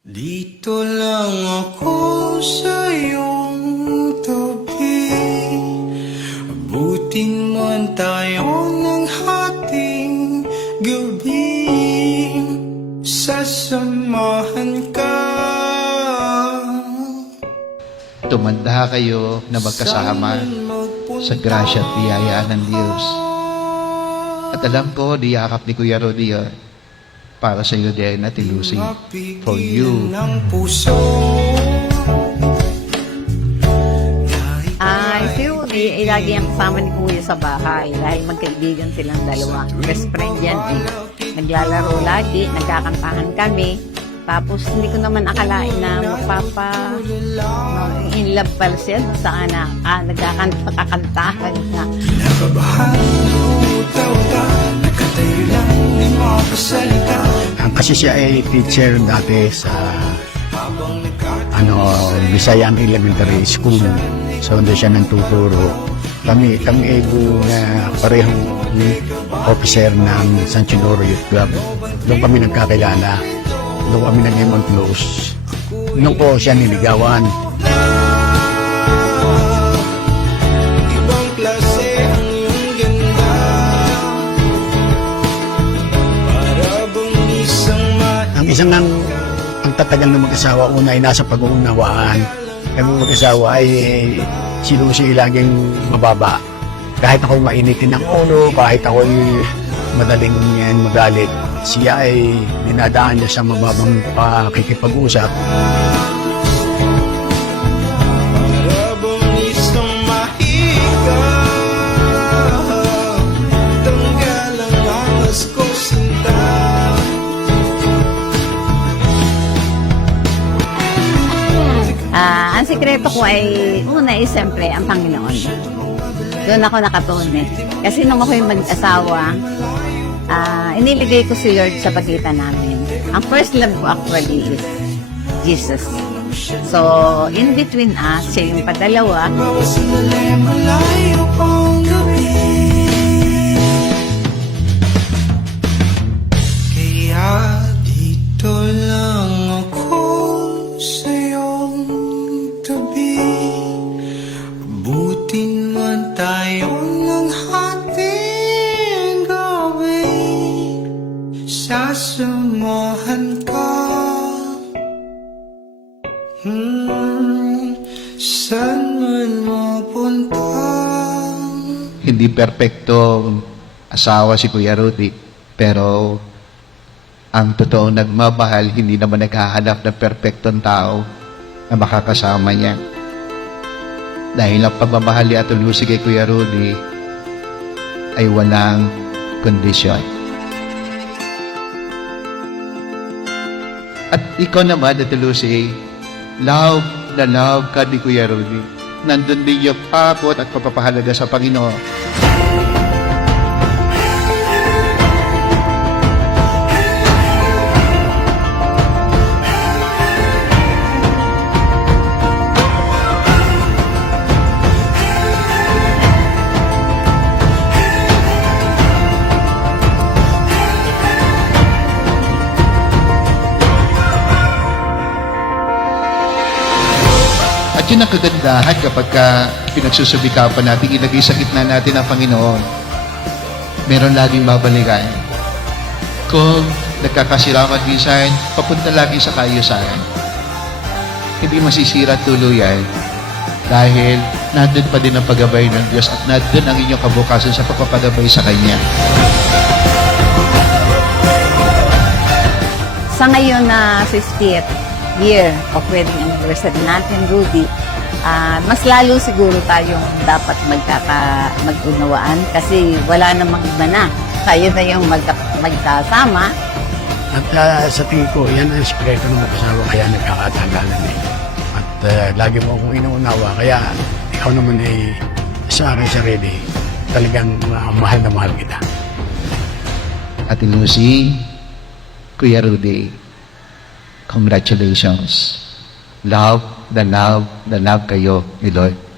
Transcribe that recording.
Dito lang ako sa iyong tabi, abutin man tayo ng hating gabi, sasamahan ka. Tumanda kayo na magkasama sa grasya at biyaya ng Diyos. At alam ko, diyakap ni Kuya Rudy para sa iyo din, Ate Lucy. For you. Si Rudy, lagi ang kasama ni Kuya sa bahay dahil magkaibigan silang dalawa. Best friend yan eh. Naglalaro lagi, nagkakantahan kami. Tapos hindi ko naman akalain na in love pala siya sa anak. Nagkakantahan na. Kasi siya ay teacher dati sa Visayan Elementary School. So doon siya nang tuturo. Kami ay na parehong officer ng San Chidoro Youth Club. Doon kami nagkakilala. Doon kami naging close. Noon ko siya niligawan. Ang isang ang tatagal ng mag-asawa, una ay nasa pag-uunawaan. Kami mag-asawa ay sinusi laging mababa. Kahit ako'y mainitin ng ulo, kahit ako'y madaling magalit, siya ay dinadaan niya sa mababang pakikipag-usap. Ang sikreto ko ay, una ay siyempre ang Panginoon. Doon ako nakatuon eh. Kasi nung ako'y mag-asawa, iniligay ko si Lord sa pagitan namin. Ang first love ko actually is Jesus. So, in between us, siya yung padalawa. Kaya dito lang ako sa iyong tabi, abutin man tayo ng hating gabi, sasamahan ka. Saan man mapunta. Hindi perpekto asawa si Kuya Rudy, pero ang totoong nagmamahal, hindi naman naghahanap ng perpektong tao na makakasama niya. Dahil ang pagmamahal ni Ate Lucy kay Kuya Rudy ay walang kondisyon. At ikaw naman, Ate Lucy, love na love ka ni Kuya Rudy. Nandun din yung pakot at pagpapahalaga sa Panginoon. At yun ang kagandahan kapag pinagsusubikapan natin, ilagay sa gitna natin ang Panginoon. Meron laging babalikan. Kung nagkakasiraman minsan, papunta lagi sa kaayusan. Hindi masisira tuluyan dahil nandun pa din ang paggabay ng Diyos at nandun ang inyong kabukasan sa pagpapagabay sa Kanya. Sa ngayon na 50th year of wedding anniversary natin, Rudy, mas lalo siguro tayong dapat mag-unawaan kasi wala namang iba na. Tayo na yung magkasama. At sa tingin ko, yan ang sikreto ng mag-asawa, kaya nagkakatagalan eh. At lagi mo akong inuunawa, kaya ikaw naman ay sa akin sarili, talagang mahal na mahal kita. Ate Lucy, Kuya Rudy, congratulations. Love kayo ni Lord.